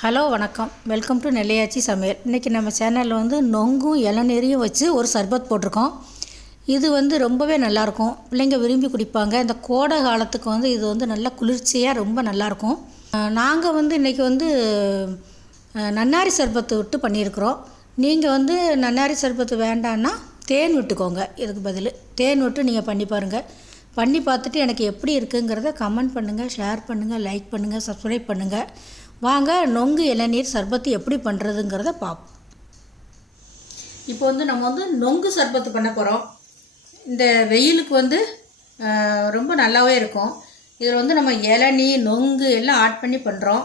Hello வணக்கம், welcome to நெல்லையாச்சி சமையல். இன்றைக்கி நம்ம சேனலில் வந்து நொங்கும் இளநீரையும் வச்சு ஒரு சர்பத் போட்டிருக்கோம். இது வந்து ரொம்பவே நல்லாயிருக்கும், பிள்ளைங்க விரும்பி குடிப்பாங்க. இந்த கோடை காலத்துக்கு வந்து இது வந்து நல்லா குளிர்ச்சியாக ரொம்ப நல்லாயிருக்கும். நாங்கள் வந்து இன்றைக்கி வந்து நன்னாரி சர்பத்து விட்டு பண்ணியிருக்கிறோம். நீங்கள் வந்து நன்னாரி சர்பத்து வேண்டான்னா தேன் விட்டுக்கோங்க. இதுக்கு பதில் தேன் விட்டு நீங்கள் பண்ணி பாருங்கள். பண்ணி பார்த்துட்டு எனக்கு எப்படி இருக்குங்கிறத கமெண்ட் பண்ணுங்கள், ஷேர் பண்ணுங்கள், லைக் பண்ணுங்கள், சப்ஸ்கிரைப் பண்ணுங்கள். வாங்க நொங்கு இளநீர் சர்பத்து எப்படி பண்ணுறதுங்கிறத பார்ப்போம். இப்போ வந்து நம்ம வந்து நொங்கு சர்பத்து பண்ண போகிறோம். இந்த வெயிலுக்கு வந்து ரொம்ப நல்லாவே இருக்கும். இதில் வந்து நம்ம இளநீ நொங்கு எல்லாம் ஆட் பண்ணி பண்ணுறோம்.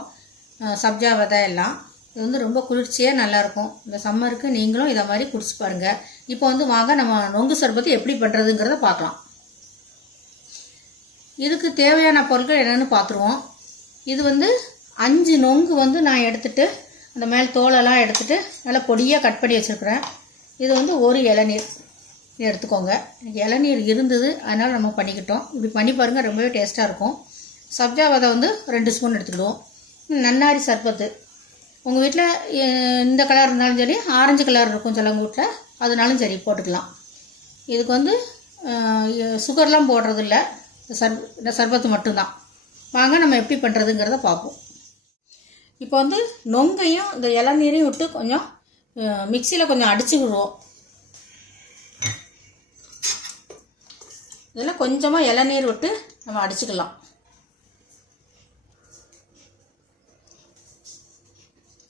சப்ஜா விதை எல்லாம் இது வந்து ரொம்ப குளிர்ச்சியாக நல்லாயிருக்கும். இந்த சம்மருக்கு நீங்களும் இதை மாதிரி குடிச்சு பாருங்கள். இப்போ வந்து வாங்க நம்ம நொங்கு சர்பத்து எப்படி பண்ணுறதுங்கிறத பார்க்கலாம். இதுக்கு தேவையான பொருட்கள் என்னென்னு பார்த்துருவோம். இது வந்து 5 நொங்கு வந்து நான் எடுத்துகிட்டு அந்த மேல் தோலெல்லாம் எடுத்துகிட்டு நல்லா பொடியாக கட் பண்ணி வச்சுருக்குறேன். இது வந்து ஒரு இளநீர் எடுத்துக்கோங்க. இளநீர் இருந்தது, அதனால் நம்ம பண்ணிக்கிட்டோம். இப்படி பண்ணி பாருங்கள், ரொம்பவே டேஸ்ட்டாக இருக்கும். சப்ஜா விதை வந்து 2 ஸ்பூன் எடுத்துக்கிடுவோம். நன்னாரி சர்பத்து உங்கள் வீட்டில் இந்த கலர் இருந்தாலும் சரி, ஆரஞ்சு கலர் இருக்கும் சிலவங்க வீட்டில், அதனாலும் சரி போட்டுக்கலாம். இதுக்கு வந்து சுகர்லாம் போடுறதில்ல, இந்த சர்பத்து மட்டும்தான். வாங்க நம்ம எப்படி பண்ணுறதுங்கிறத பார்ப்போம். இப்போ வந்து நொங்கையும் இந்த இளநீரையும் விட்டு கொஞ்சம் மிக்சியில் கொஞ்சம் அடிச்சுக்கிடுவோம். இதில் கொஞ்சமாக இளநீர் விட்டு நம்ம அடிச்சுக்கலாம்.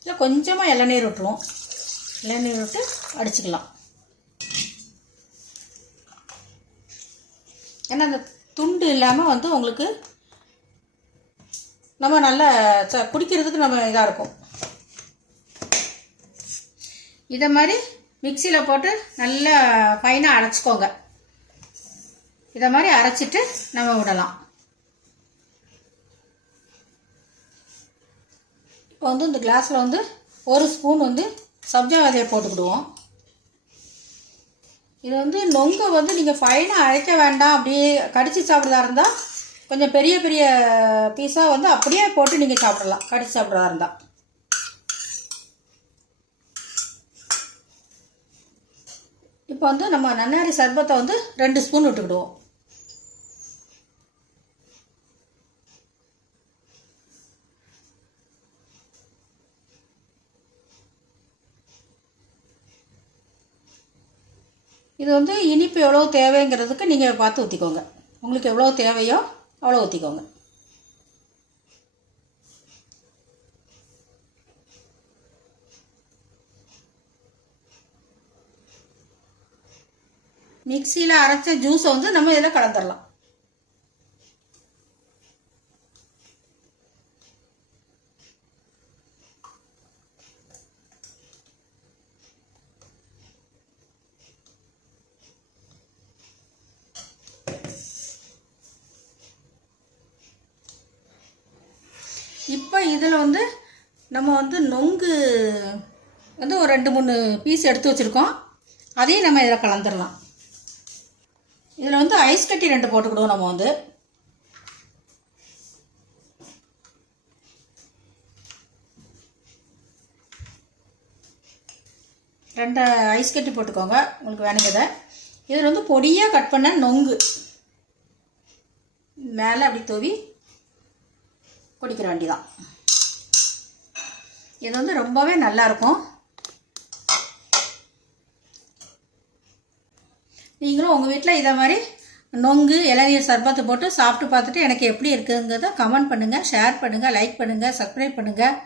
இல்லை கொஞ்சமாக இளநீர் விட்டுருவோம். இளநீர் விட்டு அடிச்சுக்கலாம். ஏன்னா அந்த துண்டு இல்லாமல் வந்து உங்களுக்கு நம்ம நல்லா குடிக்கிறதுக்கு நம்ம இதாக இருக்கும். இதை மாதிரி மிக்சியில் போட்டு நல்லா ஃபைனாக அரைச்சிக்கோங்க. இதை மாதிரி அரைச்சிட்டு நம்ம விடலாம். இப்போ வந்து இந்த கிளாஸில் வந்து 1 ஸ்பூன் வந்து சப்ஜா விதையை போட்டுக்கிடுவோம். இது வந்து நொங்கை வந்து நீங்கள் ஃபைனாக அரைக்க வேண்டாம், அப்படியே கடிச்சு சாப்பிட்றதா இருந்தால் கொஞ்சம் பெரிய பெரிய பீஸாக வந்து அப்படியே போட்டு நீங்கள் சாப்பிடலாம், கடிச்சு சாப்பிட்றதா இருந்தால். இப்போ வந்து நம்ம நன்னாரி சர்பத்தை வந்து 2 ஸ்பூன் விட்டுக்கிடுவோம். இது வந்து இனிப்பு எவ்வளோ தேவைங்கிறதுக்கு நீங்கள் பார்த்து ஊற்றிக்கோங்க. உங்களுக்கு எவ்வளோ தேவையோ அவ்வளோ ஊற்றிக்கோங்க. மிக்சியில் அரைச்ச ஜூஸை வந்து நம்ம இதில் கலந்துடலாம். இப்போ இதில் வந்து நம்ம வந்து நொங்கு வந்து ஒரு 2-3 பீஸ் எடுத்து வச்சுருக்கோம். அதையும் நம்ம இதில் கலந்துடலாம். இதில் வந்து ஐஸ் கட்டி 2 போட்டுக்கிடுவோம். நம்ம வந்து ரெண்டு ஐஸ் கட்டி போட்டுக்கோங்க உங்களுக்கு வேணுங்கிறத. இதில் வந்து பொடியாக கட் பண்ண நொங்கு மேலே அப்படி தூவி குடிக்கிற வேண்டிதான். இது வந்து ரொம்பவே நல்லாயிருக்கும். நீங்களும் உங்கள் வீட்டில் இதை மாதிரி நொங்கு இளநீர் சர்பத்து போட்டு சாப்பிட்டு பார்த்துட்டு எனக்கு எப்படி இருக்குங்கிறத கமெண்ட் பண்ணுங்கள், ஷேர் பண்ணுங்கள், லைக் பண்ணுங்கள், சப்ஸ்கிரைப் பண்ணுங்கள்.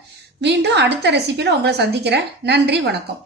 மீண்டும் அடுத்த ரெசிபியில் உங்களை சந்திக்கிறேன். நன்றி, வணக்கம்.